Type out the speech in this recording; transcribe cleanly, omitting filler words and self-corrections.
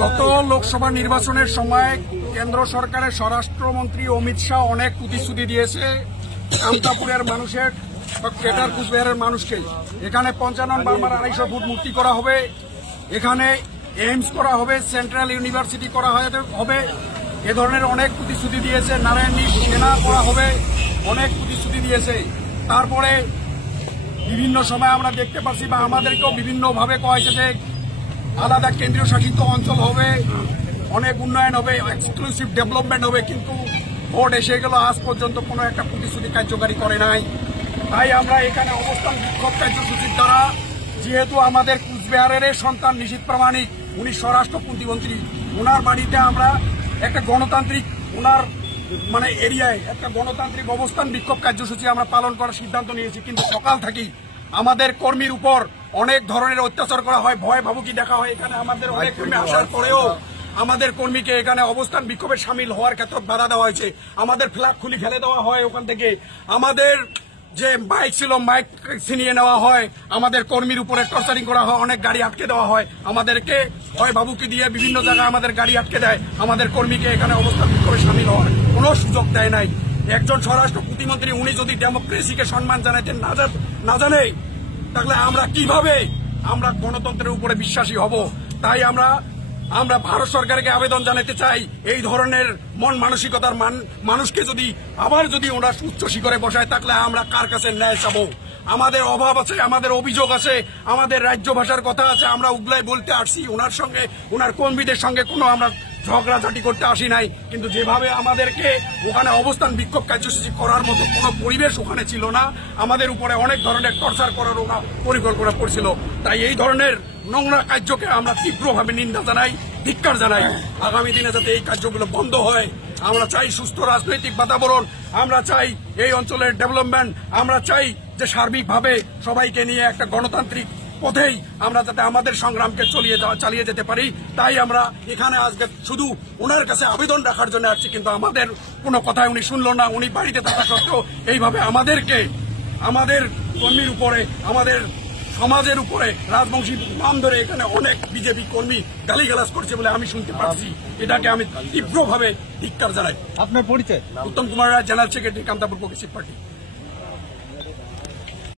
গত লোকসভা নির্বাচনের সময় কেন্দ্র সরকারের স্বরাষ্ট্রমন্ত্রী অমিত শাহ অনেক প্রতিশ্রুতি দিয়েছে কামতাপুরের মানুষের, কেটার কুচবিহারের মানুষকে। এখানে 55 বার্মার 250 ফুট মূর্তি করা হবে, এখানে এইমস করা হবে, সেন্ট্রাল ইউনিভার্সিটি করা হবে, এ ধরনের অনেক প্রতিশ্রুতি দিয়েছে। নারায়ণী সেনা করা হবে, অনেক প্রতিশ্রুতি দিয়েছে। তারপরে বিভিন্ন সময় আমরা দেখতে পাচ্ছি বা আমাদেরকেও বিভিন্নভাবে কয়েছে যে আলাদা কেন্দ্রীয় শাসিত অঞ্চল হবে, অনেক উন্নয়ন হবে, এক্সক্লুসিভ ডেভেলপমেন্ট হবে, কিন্তু ভোট এসে গেল আজ পর্যন্ত কোনো একটা প্রতিশ্রুতি কার্যকারী করে নাই। তাই আমরা এখানে অবস্থান বিক্ষোভ কার্যসূচির দ্বারা, যেহেতু আমাদের কুচবিহারের সন্তান নিশীথ প্রামাণিক, উনি স্বরাষ্ট্র প্রতিমন্ত্রী, ওনার বাড়িতে আমরা একটা গণতান্ত্রিক, ওনার এরিয়ায় একটা গণতান্ত্রিক অবস্থান বিক্ষোভ কার্যসূচি আমরা পালন করার সিদ্ধান্ত নিয়েছি। কিন্তু সকাল থেকেই আমাদের কর্মীর উপর অনেক ধরনের অত্যাচার করা হয়, ভয় ভাবুকি দেখা হয়। এখানে আমাদের অনেক কর্মী আসার পরেও আমাদের কর্মীকে এখানে অবস্থান বিক্ষোভে সামিল হওয়ার ক্ষেত্রে বাধা দেওয়া হয়েছে। আমাদের ফ্ল্যাগ খুলি ফেলে দেওয়া হয় ওখান থেকে, আমাদের যে মাইক ছিল মাইক ছিনিয়ে নেওয়া হয়, আমাদের কর্মীর উপরে টর্চারিং করা হয়, অনেক গাড়ি আটকে দেওয়া হয়, আমাদেরকে ভয় ভাবুকি দিয়ে বিভিন্ন জায়গায় আমাদের গাড়ি আটকে দেয়। আমাদের কর্মীকে এখানে অবস্থান বিক্ষোভে সামিল হওয়ার কোনো সুযোগ দেয় নাই। একজন স্বরাষ্ট্র প্রতিমন্ত্রী উনি যদি ডেমোক্রেসিকে সম্মান জানাতে না জানে, তাহলে আমরা কিভাবে আমরা গণতন্ত্রের উপরে বিশ্বাসী হব? তাই আমরা ভারত সরকারকে আবেদন জানাতে চাই, এই ধরনের মন মানসিকতার মানুষকে যদি ওরা উচ্চ শিখরে বসায়, তাহলে আমরা কার কাছে ন্যায় চাবো? আমাদের অভাব আছে, আমাদের অভিযোগ আছে, আমাদের রাজ্য ভাষার কথা আছে, আমরা উগলাই বলতে আসছি। ওনার সঙ্গে, ওনার কর্মীদের সঙ্গে কোনো আমরা ঝগড়াঝাটি করতে আসি নাই। কিন্তু যেভাবে আমাদেরকে ওখানে অবস্থান বিক্ষোভ কার্যসূচি করার মতো কোনো পরিবেশ ওখানে ছিল না, আমাদের উপরে অনেক ধরনের টর্চার করার ওরা পরিকল্পনা করছিল। তাই এই ধরনের নোংরা কার্যকে আমরা তীব্রভাবে নিন্দা জানাই, ধিক্কার জানাই। আগামী দিনে যাতে এই কার্যগুলো বন্ধ হয়, আমরা চাই সুস্থ রাজনৈতিক বাতাবরণ, আমরা চাই এই অঞ্চলের ডেভেলপমেন্ট, আমরা চাই যে সার্বিকভাবে সবাইকে নিয়ে একটা গণতান্ত্রিক পথেই আমরা যাতে আমাদের সংগ্রামকে চালিয়ে যেতে পারি। তাই আমরা এখানে আজকে শুধু ওনার কাছে আবেদন রাখার জন্য আসছি, কিন্তু আমাদের কোনো কথাই উনি শুনল না। উনি বাড়িতে থাকা সত্ত্বেও এইভাবে আমাদেরকে, আমাদের কর্মীর উপরে, আমাদের সমাজের উপরে রাজবংশী নাম ধরে এখানে অনেক বিজেপি কর্মী গালিগালাজ করছে বলে আমি শুনতে পাচ্ছি। এটাকে আমি তীব্রভাবে ধিক্কার জানাই। আপনার পরিচয়? Uttam Kumar Roy, general secretary, Kamtapur progressive party.